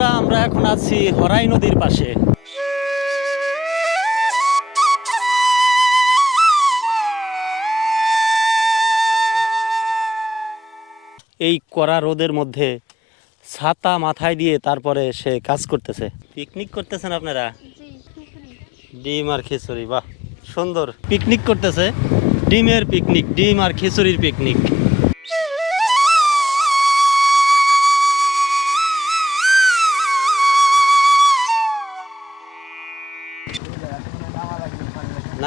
আমরা এখন আছি হরাই নদীর পাশে। এই কড়া রোদের মধ্যে ছাতা মাথায় দিয়ে তারপরে সে কাজ করতেছে। পিকনিক করতেছেন আপনারা? ডিম আর খিচুড়ি, বাহ, সুন্দর। পিকনিক করতেছে। ডিমের পিকনিক, ডিম আর খিচুড়ির পিকনিক।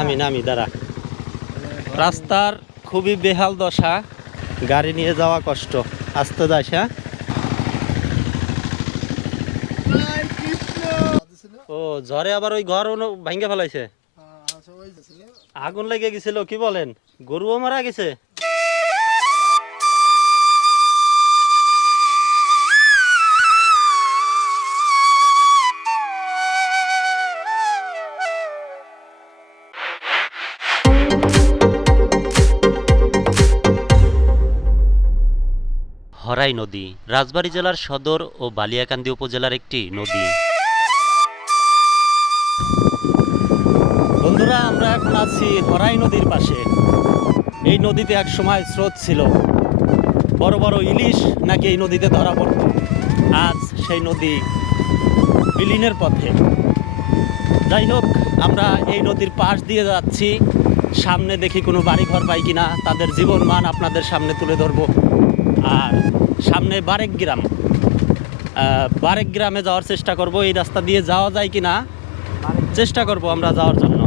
নামি নামি দাঁড়া। রাস্তার খুবই বেহাল দশা গাড়ি নিয়ে যাওয়া কষ্ট। আস্তে যাস হ্যাঁ? ও ঝড়ে আবার ওই ঘর ভাঙ্গে ফেলাইছে? আগুন লেগে গেছিল কি বলেন? গরুও মারা গেছে? হরাই নদী। রাজবাড়ী জেলার সদর ও বালিয়াকান্দি উপজেলার একটি নদী। বন্ধুরা, আমরা এখন আছি হরাই নদীর পাশে। এই নদীতে এক সময় স্রোত ছিল। বড় বড় ইলিশ নাকি এই নদীতে ধরা পড়ত। আজ সেই নদী বিলীনের পথে। যাই হোক, আমরা এই নদীর পাশ দিয়ে যাচ্ছি। সামনে দেখি কোনো বাড়িঘর পাই কিনা, তাদের জীবন মান আপনাদের সামনে তুলে ধরবো। আর সামনে বারেক গ্রাম। বারেক গ্রামে যাওয়ার চেষ্টা করব এই রাস্তা দিয়ে যাওয়া যায় কিনা? চেষ্টা করব আমরা যাওয়ার জন্য।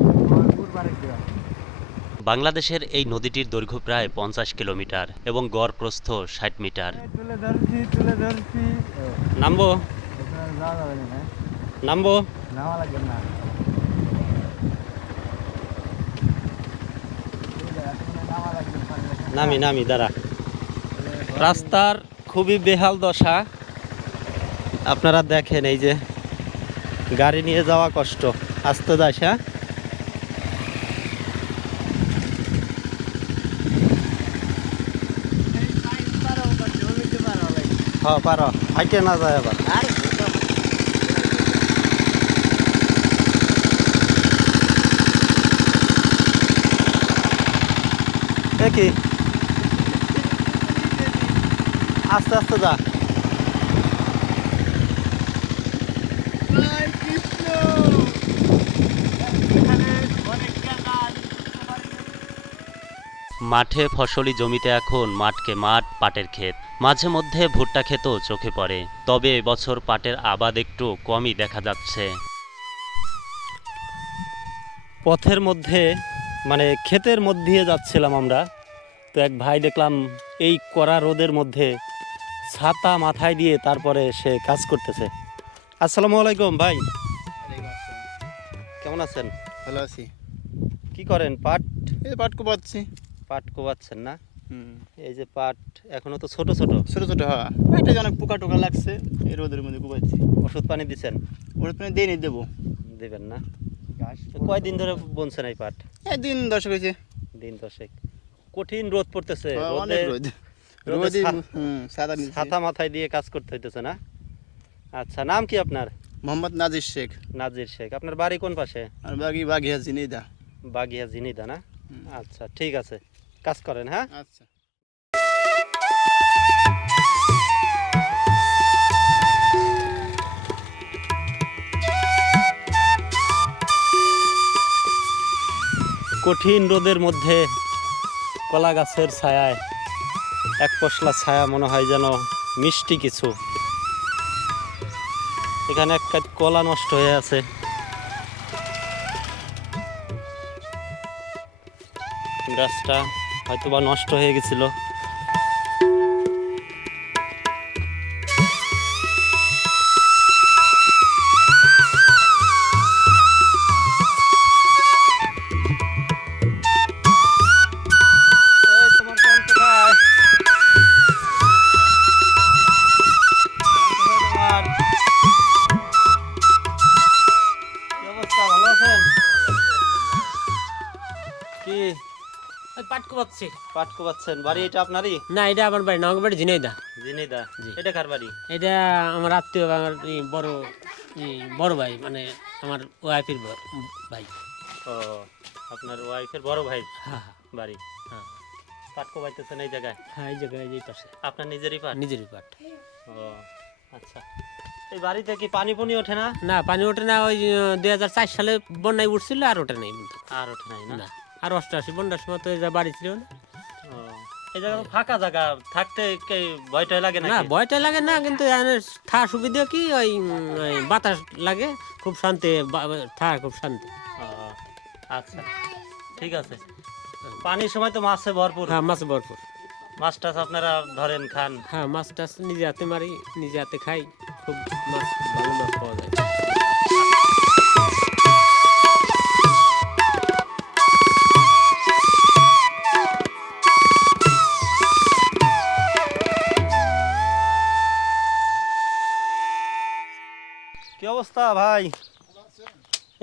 বাংলাদেশের এই নদীটির দৈর্ঘ্য প্রায় পঞ্চাশ কিলোমিটার এবং গড় প্রস্থ ষাট মিটার। নামবো? না? নামবো? না না। নামি নামি দাঁড়া। রাস্তার খুবই বেহাল দশা। আপনারা দেখেন এই যে গাড়ি নিয়ে যাওয়া কষ্ট। আসতে যাস হ্যাঁ? হ্যাঁ পারো। হাইটে না যায় আবার। এ কি আস্তে আস্তে যা। মাঠে ফসলি জমিতে এখন মাঠকে মাঠ পাটের ক্ষেত। মাঝে মধ্যে ভুট্টা ক্ষেতও চোখে পড়ে। তবে এবছর পাটের আবাদ একটু কমই দেখা যাচ্ছে। পথের মধ্যে মানে ক্ষেতের মধ্যে যাচ্ছিলাম আমরা। তো এক ভাই দেখলাম এই কড়া রোদের মধ্যে ছাতা মাথায় দিয়ে তারপরে সে কাজ করতেছে। আসসালামু আলাইকুম ভাই। কেমন আছেন? ভালো আছি। কি করেন পাট? এই পাট কোপাচ্ছি। পাট কোবাচ্ছেন না? এই যে পাট এখনও তো ছোট ছোট। ছোট ছোট হওয়া এটা অনেক পোকা টোকা লাগছে এই রোদের মধ্যে কোপাচ্ছি। ওষুধ পানি দিছেন ওষুধ পানি দিয়ে দেবো। দিবেন না? কয়দিন ধরে বুনছেন এই পাট? এই দিন দশ হয়েছে। দিন দশেক। কঠিন রোদ পড়তেছে। অনেক রোদে। ছাতা মাথায় দিয়ে কাজ করতে হইতেছে না? আচ্ছা নাম কি আপনার? মোহাম্মদ নাজির শেখ। নাজির শেখ। আপনার বাড়ি কোন পাশে? আর বাকি বাঘি আছি নিদা বাগিয়া জিনিদা না? আচ্ছা ঠিক আছে। কাজ করেন হ্যাঁ? আচ্ছা। কঠিন রোদের মধ্যে কলা গাছের ছায়ায় এক পশলা ছায়া মনে হয় যেন মিষ্টি কিছু। এখানে এক কলা নষ্ট হয়ে আছে। গাছটা হয়তো বা নষ্ট হয়ে গেছিল। পাট কোবাচ্ছেন বাড়ি এটা আপনারই? না এটা আমার বাড়ি না আমার বাড়ি ঝিনাইদা জি। এটা কার বাড়ি? এটা আমার আত্মীয় আমার বড় বড় ভাই মানে আমার ওয়াইফের ভাই। ও আপনার ওয়াইফের বড় ভাই? হ্যাঁ হ্যাঁ, বাড়ি। হ্যাঁ। পাট কোবাইতেছেন এই জায়গায়? হ্যাঁ এই জায়গায় এই পাশে। আপনার নিজেরই পাট? নিজেরই পাট। ও আচ্ছা। এই বাড়িতে কি পানি পুনি ওঠে না? না পানি ওঠে না ওই দুই হাজার চার সালে বন্যায় উঠছিল আর ওঠে নাই আর ওঠে নাই না? আর অষ্টআশি বন্যার সময় তো এই যা বাড়ি ছিল না? এই জায়গা তো ফাঁকা জায়গা থাকতে কে ভয় লাগে না লাগে না কিন্তু থা সুবিধা কি? ওই বাতাস লাগে খুব শান্তি থা খুব শান্তি। আচ্ছা ঠিক আছে। পানির সময় তো মাছে ভরপুর। হ্যাঁ মাছ ভরপুর। মাছ টাছ আপনারা ধরেন খান? হ্যাঁ মাছ টাছ নিজে হাতে মারি নিজে হাতে খাই খুব মাছ ভালো মাছ।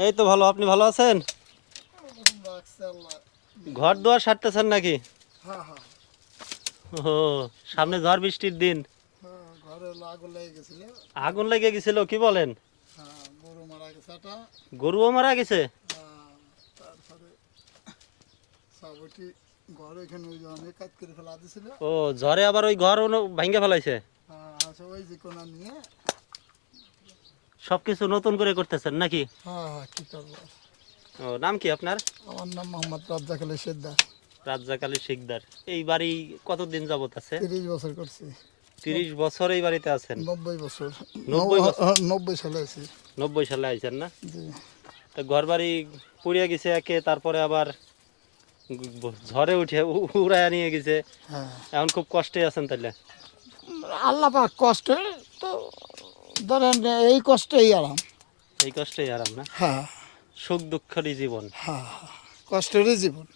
এই তো ভালো আপনি ভালো আছেন? ঘর দুয়ার সারতেছেন নাকি? ও সামনে ঝড় বৃষ্টির দিন। আগুন লেগে গেছিল। আগুন লেগে গেছিল কি বলেন? হ্যাঁ গরুও মারা গেছে? ও ঝড়ে আবার ওই ঘর ভেঙে ফেলাইছে? হ্যাঁ ওই যে কোনা নিয়ে সবকিছু নতুন করে করতেছেন নাকি? হ্যাঁ হ্যাঁ কী করব ও নাম কি আপনার? আমার নাম মোহাম্মদ রাজ্জাক আলী সিদ্দার রাজ্জাক আলী শিকদার। এই বাড়ি কতদিন যাবত আছে? তিরিশ বছর করছি। তিরিশ বছর এই বাড়িতে আছেন? নব্বই বছর। নব্বই হ্যাঁ, সালে আছি নব্বই সালে আইছেন না? তো ঘর বাড়ি পুড়িয়ে গেছে একে তারপরে আবার ঝড়ে উঠে উ- উড়াইয়া নিয়ে গেছে। এখন খুব কষ্টে আছেন তাহলে আল্লাহ পাক কষ্টে তো ধরেন এই কষ্টেই আরাম। এই কষ্টেই আরাম না? হ্যাঁ। সুখ দুঃখেরই জীবন। হ্যাঁ হ্যাঁ। কষ্টেরই জীবন।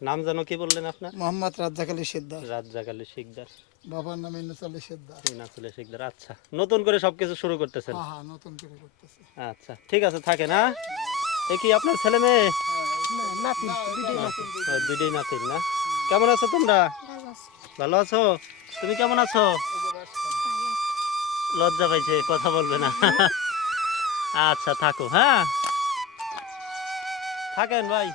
নাম জানো কি বললেন আপনার? মোহাম্মদ রাজ্জাক আলী সিদ্দার রাজ্জাক আলী শিকদার। বাবার নাম ইনুস আলী সিদ্দার ইনাসুলে শিকদার। আচ্ছা নতুন করে সবকিছু শুরু করতেছেন? হ্যাঁ হ্যাঁ নতুন করে করতেছে। আচ্ছা ঠিক আছে থাকে না এ কি আপনার ছেলে মেয়ে? নাতি ও, দুইটাই নাতির না? কেমন আছো তোমরা? ভালো আছো? তুমি কেমন আছো? লজ্জা পাইছে, কথা বলবে না। আচ্ছা থাকো হ্যাঁ? থাকেন ভাই।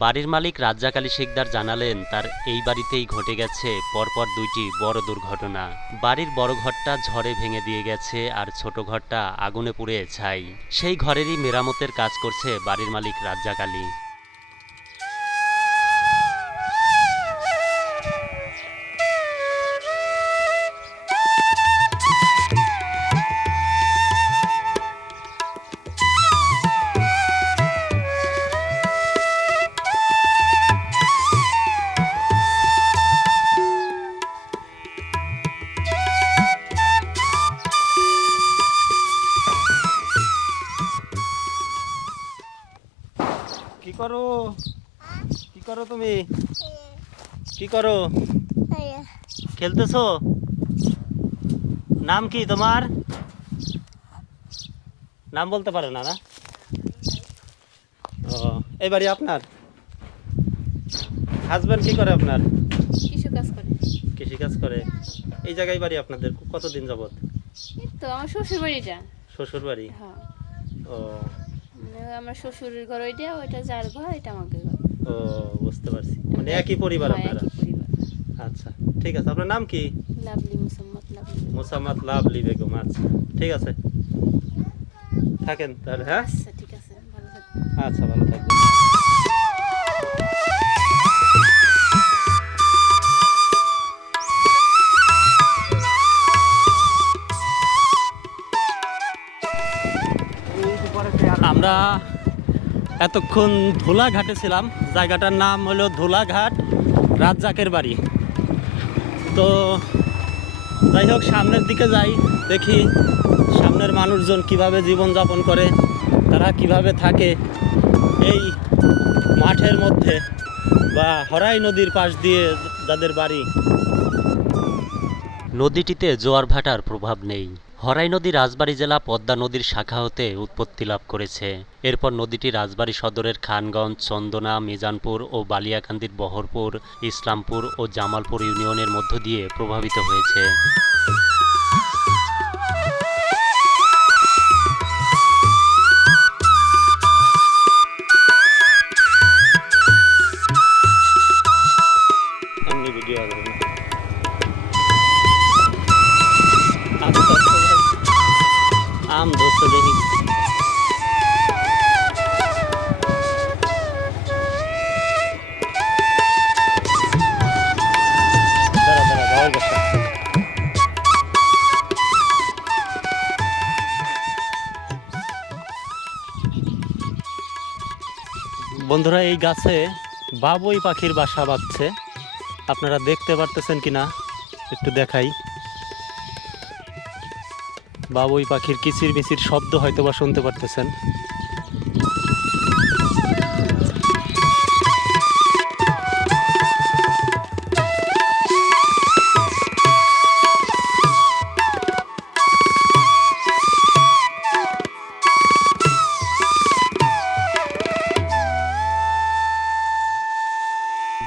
বাড়ির মালিক রাজ্জাক আলী শেখদার জানালেন, তার এই বাড়িতেই ঘটে গেছে পরপর দুইটি বড় দুর্ঘটনা। বাড়ির বড় ঘরটা ঝড়ে ভেঙে দিয়ে গেছে আর ছোট ঘরটা আগুনে পুড়ে ছাই। সেই ঘরেরই মেরামতের কাজ করছে বাড়ির মালিক রাজ্জাক আলী করো? কি করো তুমি? কি করো? খেলতেছো? নাম কি তোমার? নাম বলতে পারে না না? ও এই বাড়ি আপনার? হাজবেন্ড কি করে আপনার? কিছু কাজ করে। কৃষি কাজ করে। এই জায়গায় বাড়ি আপনাদের? কতদিন যাবত তো আমার শ্বশুর বাড়িটা শ্বশুর বাড়ি হ্যাঁ। ও। আমার শ্বশুরের ঘর ওইটা ওইটা যার ঘর এটা আমাকে ঘর। ও বুঝতে পারছি। মানে একই পরিবার হ্যাঁ, আপনারা? আচ্ছা ঠিক আছে। আপনার নাম কি? লাভলি মুসাম্মত লাভলি। মুসাম্মত লাভলি বেগম আচ্ছা ঠিক আছে। থাকেন তাহলে হ্যাঁ? আচ্ছা ঠিক আছে ভালো থাকবেন। আচ্ছা ভালো থাকবেন। আমরা এতক্ষণ ধুলাঘাটে ছিলাম। জায়গাটার নাম হলো ধুলাঘাট, রাজ্জাকের বাড়ি। তো যাই হোক, সামনের দিকে যাই, দেখি সামনের মানুষজন কীভাবে জীবনযাপন করে, তারা কীভাবে থাকে এই মাঠের মধ্যে বা হরাই নদীর পাশ দিয়ে যাদের বাড়ি। নদীটিতে জোয়ার ভাটার প্রভাব নেই। হরাই নদী রাজবাড়ী জেলা পদ্মা নদীর শাখা হতে উৎপত্তি লাভ করেছে। এরপর নদীটি রাজবাড়ী সদরের খানগঞ্জ, চন্দনা, মিজানপুর ও বালিয়াকান্দির বহরপুর, ইসলামপুর ও জামালপুর ইউনিয়নের মধ্য দিয়ে প্রভাবিত হয়েছে। বন্ধুরা, এই গাছে বাবুই পাখির বাসা বাঁধছে। আপনারা দেখতে পারতেছেন কি না একটু দেখাই। বাবুই পাখির কিচির মিচির শব্দ হয়তো বা শুনতে পারতেছেন।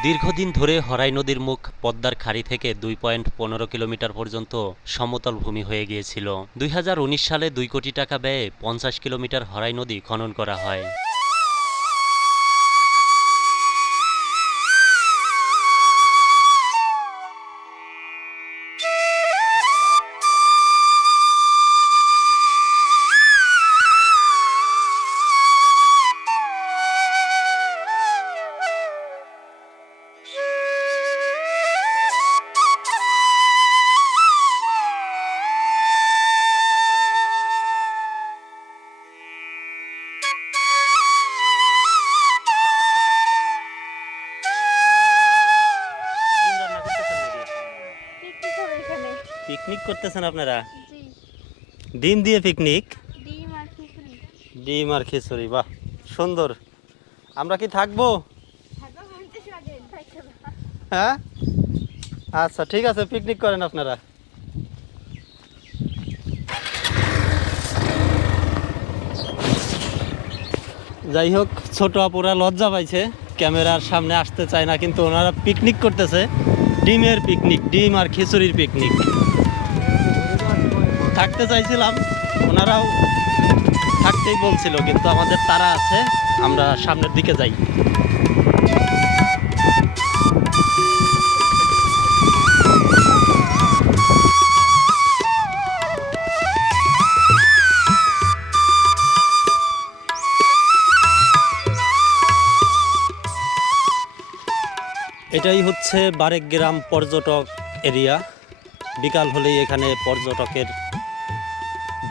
দীর্ঘদিন ধরে হরাই নদীর মুখ পদ্মার খাড়ি থেকে দুই পয়েন্ট পনেরো কিলোমিটার পর্যন্ত সমতল ভূমি হয়ে গিয়েছিল। দুই হাজার উনিশ সালে দুই কোটি টাকা ব্যয়ে পঞ্চাশ কিলোমিটার হরাই নদী খনন করা হয়। পিকনিক করতেছেন আপনারা? ডিম দিয়ে পিকনিক? ডিম আর খিচুড়ি। বাহ সুন্দর। আমরা কি থাকব? হ্যাঁ? আচ্ছা ঠিক আছে পিকনিক করেন আপনারা। যাই হোক ছোট আপুরা লজ্জা পাইছে ক্যামেরার সামনে আসতে চায় না কিন্তু ওনারা পিকনিক করতেছে। ডিমের পিকনিক ডিম আর খিচুড়ির পিকনিক। থাকতে চাইছিলাম, ওনারাও থাকতেই বলছিল, কিন্তু আমাদের তারা আছে, আমরা সামনের দিকে যাই। এটাই হচ্ছে বারেক গ্রাম পর্যটক এরিয়া। বিকাল হলেই এখানে পর্যটকের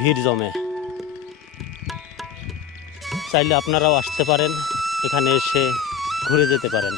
ভিড় জমে। চাইলে আপনারাও আসতে পারেন এখানে এসে ঘুরে যেতে পারেন।